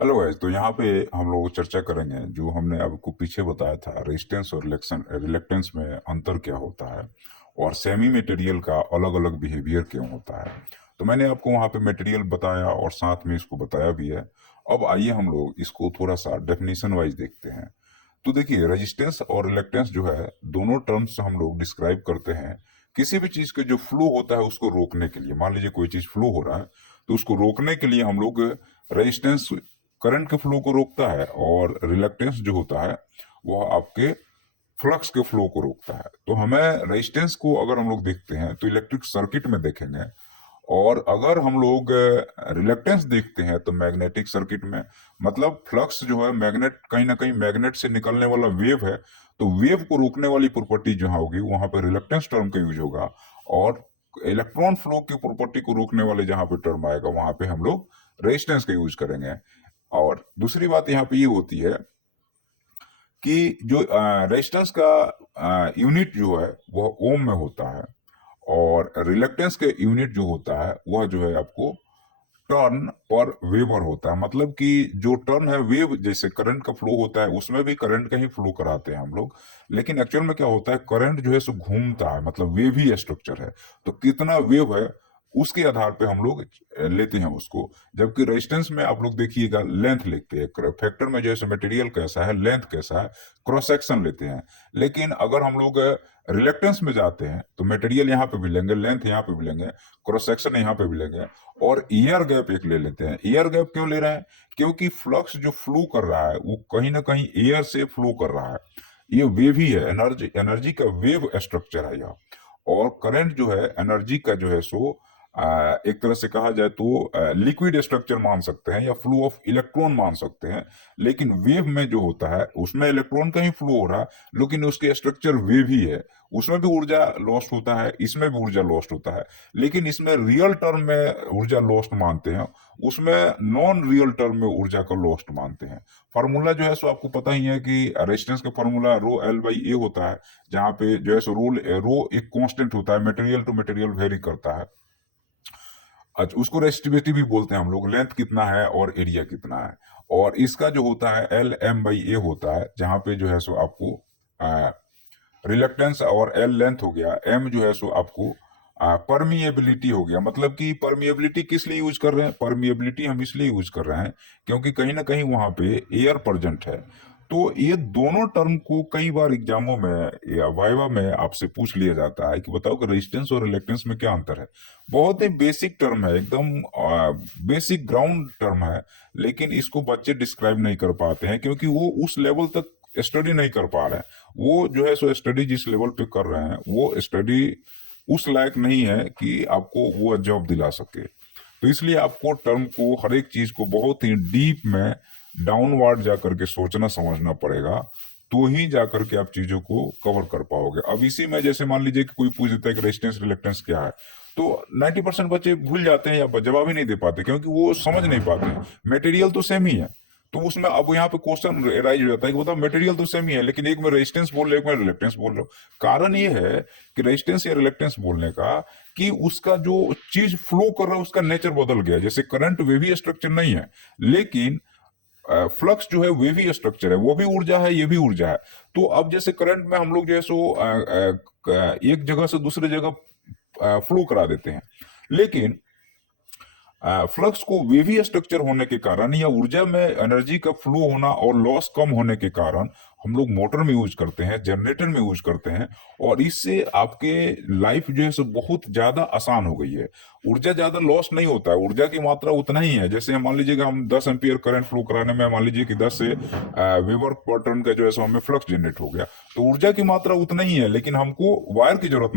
Hello guys, तो यहाँ पे हम लोग चर्चा करेंगे जो हमने आपको पीछे बताया था रेजिस्टेंस और रिलेक्टेंस में अंतर क्या होता है और सेमी मटेरियल का अलग अलग बिहेवियर क्यों होता है। तो मैंने आपको वहाँ पे मटेरियल बताया और साथ में इसको बताया भी है। अब आइए हम लोग इसको थोड़ा सा डेफिनेशन वाइज देखते हैं। तो देखिए, रेजिस्टेंस और रिलेक्टेंस जो है दोनों टर्म्स हम लोग डिस्क्राइब करते हैं किसी भी चीज के जो फ्लो होता है उसको रोकने के लिए। मान लीजिए कोई चीज फ्लो हो रहा है तो उसको रोकने के लिए हम लोग रेजिस्टेंस करंट के फ्लो को रोकता है और रिलक्टेंस जो होता है वह आपके फ्लक्स के फ्लो को रोकता है। तो हमें रेजिस्टेंस को अगर हम लोग देखते हैं तो इलेक्ट्रिक सर्किट में देखेंगे, और अगर हम लोग रिलक्टेंस देखते हैं तो मैग्नेटिक सर्किट में। मतलब फ्लक्स जो है मैग्नेट, कहीं ना कहीं मैग्नेट से निकलने वाला वेव है, तो वेव को रोकने वाली प्रॉपर्टी जहां होगी वहां पर रिलक्टेंस टर्म का यूज होगा, और इलेक्ट्रॉन फ्लो की प्रॉपर्टी को रोकने वाले जहां पे टर्म आएगा वहां पे हम लोग रेजिस्टेंस का यूज करेंगे। और दूसरी बात यहाँ पे ये होती है कि जो रेजिस्टेंस का यूनिट जो है वह ओम में होता है, और रिलक्टेंस के यूनिट जो होता है वह जो है आपको टर्न पर वेबर होता है। मतलब कि जो टर्न है, वेव जैसे करंट का फ्लो होता है उसमें भी करंट का ही फ्लो कराते हैं हम लोग, लेकिन एक्चुअल में क्या होता है, करंट जो है सो घूमता है, मतलब वेव ही स्ट्रक्चर है। तो कितना वेव है उसके आधार पे हम लोग लेते हैं उसको। जबकि रेजिस्टेंस में आप लोग देखिएगा लेंथ लेते हैं, फैक्टर में जैसे मटेरियल कैसा है, लेंथ कैसा है, क्रॉस सेक्शन लेते हैं। लेकिन अगर हम लोग रिलेक्टेंस में जाते हैं तो मटेरियल यहाँ पे भी लेंगे, लेंथ यहाँ पे भी लेंगे, क्रॉस सेक्शन यहाँ पे भी लेंगे, और ईयर गैप एक ले लेते हैं। ईयर गैप क्यों ले रहे हैं? क्योंकि फ्लक्स जो फ्लो कर रहा है वो कहीं ना कहीं एयर से फ्लो कर रहा है। ये वेव ही है, एनर्जी एनर्जी का वेव स्ट्रक्चर है यह। और करंट जो है एनर्जी का जो है सो एक तरह से कहा जाए तो लिक्विड स्ट्रक्चर मान सकते हैं या फ्लो ऑफ इलेक्ट्रॉन मान सकते हैं। लेकिन वेव में जो होता है उसमें इलेक्ट्रॉन का ही फ्लो हो रहा है, लेकिन उसके स्ट्रक्चर वेव ही है। उसमें भी ऊर्जा लॉस्ट होता है, इसमें भी ऊर्जा लॉस्ट होता है, लेकिन इसमें रियल टर्म में ऊर्जा लॉस्ट मानते हैं, उसमें नॉन रियल टर्म में ऊर्जा का लॉस्ट मानते हैं। फार्मूला जो है सो आपको पता ही है कि रेजिस्टेंस का फार्मूला रो एल बाई ए होता है, जहां पे जो है सो रो एक कांस्टेंट होता है, मटेरियल टू मटेरियल वेरी करता है। अच्छा, उसको रेसिस्टिविटी भी बोलते हैं हम लोग। लेंथ कितना है और एरिया कितना है, और इसका जो होता है एल एम बाई ए होता है, जहां पे जो है सो आपको रिलक्टेंस, और एल लेंथ हो गया, एम जो है सो आपको परमिएबिलिटी हो गया। मतलब कि परमिएबिलिटी किस लिए यूज कर रहे हैं? परमिएबिलिटी हम इसलिए यूज कर रहे हैं क्योंकि कहीं ना कहीं वहां पे एयर प्रेजेंट है। तो ये दोनों टर्म को कई बार एग्जामों में या वाइवा में आपसे पूछ लिया जाता है कि बताओ कि रेजिस्टेंस और रिलक्टेंस में क्या अंतर है। बहुत ही बेसिक टर्म है, एकदम बेसिक ग्राउंड टर्म है, लेकिन इसको बच्चे डिस्क्राइब नहीं कर पाते हैं क्योंकि वो उस लेवल तक स्टडी नहीं कर पा रहे हैं। वो जो है सो स्टडी जिस लेवल पे कर रहे हैं वो स्टडी उस लायक नहीं है कि आपको वो जॉब दिला सके। तो इसलिए आपको टर्म को, हर एक चीज को बहुत ही डीप में डाउनवर्ड जा करके सोचना समझना पड़ेगा, तो ही जा करके आप चीजों को कवर कर पाओगे। अब इसी में जैसे मान लीजिए कि कोई पूछ देता है कि रेजिस्टेंस रिलेक्टेंस क्या है, तो 90% बच्चे भूल जाते हैं या जवाब ही नहीं दे पाते क्योंकि वो समझ नहीं पाते हैं। मटेरियल तो सेम ही है, तो उसमें अब यहाँ पे क्वेश्चन राइज हो जाता है कि बताओ मटेरियल तो सेम ही है, लेकिन एक में रेजिस्टेंस बोल रहे, एक में रिलेक्टेंस बोल रहे हो। कारण ये है कि रेजिस्टेंस या रिलेक्टेंस बोलने का कि उसका जो चीज फ्लो कर रहा है उसका नेचर बदल गया। जैसे करंट वेवी स्ट्रक्चर नहीं है, लेकिन फ्लक्स जो है वेवी स्ट्रक्चर है, वो भी ऊर्जा है, ये भी ऊर्जा है। तो अब जैसे करंट में हम लोग जो है सो एक जगह से दूसरे जगह फ्लो करा देते हैं, लेकिन फ्लक्स को वेवी स्ट्रक्चर होने के कारण या ऊर्जा में एनर्जी का फ्लो होना और लॉस कम होने के कारण हम लोग मोटर में यूज करते हैं, जनरेटर में यूज करते हैं, और इससे आपके लाइफ जो है सो बहुत ज्यादा आसान हो गई है। ऊर्जा ज्यादा लॉस नहीं होता है, ऊर्जा की मात्रा उतना ही है। जैसे मान लीजिएगा हम 10 एम्पियर करंट फ्लो कराने में मान लीजिए कि 10 से वेबर पर टर्न का जो है सो हमें फ्लक्स जनरेट हो गया, तो ऊर्जा की मात्रा उतना ही है, लेकिन हमको वायर की जरूरत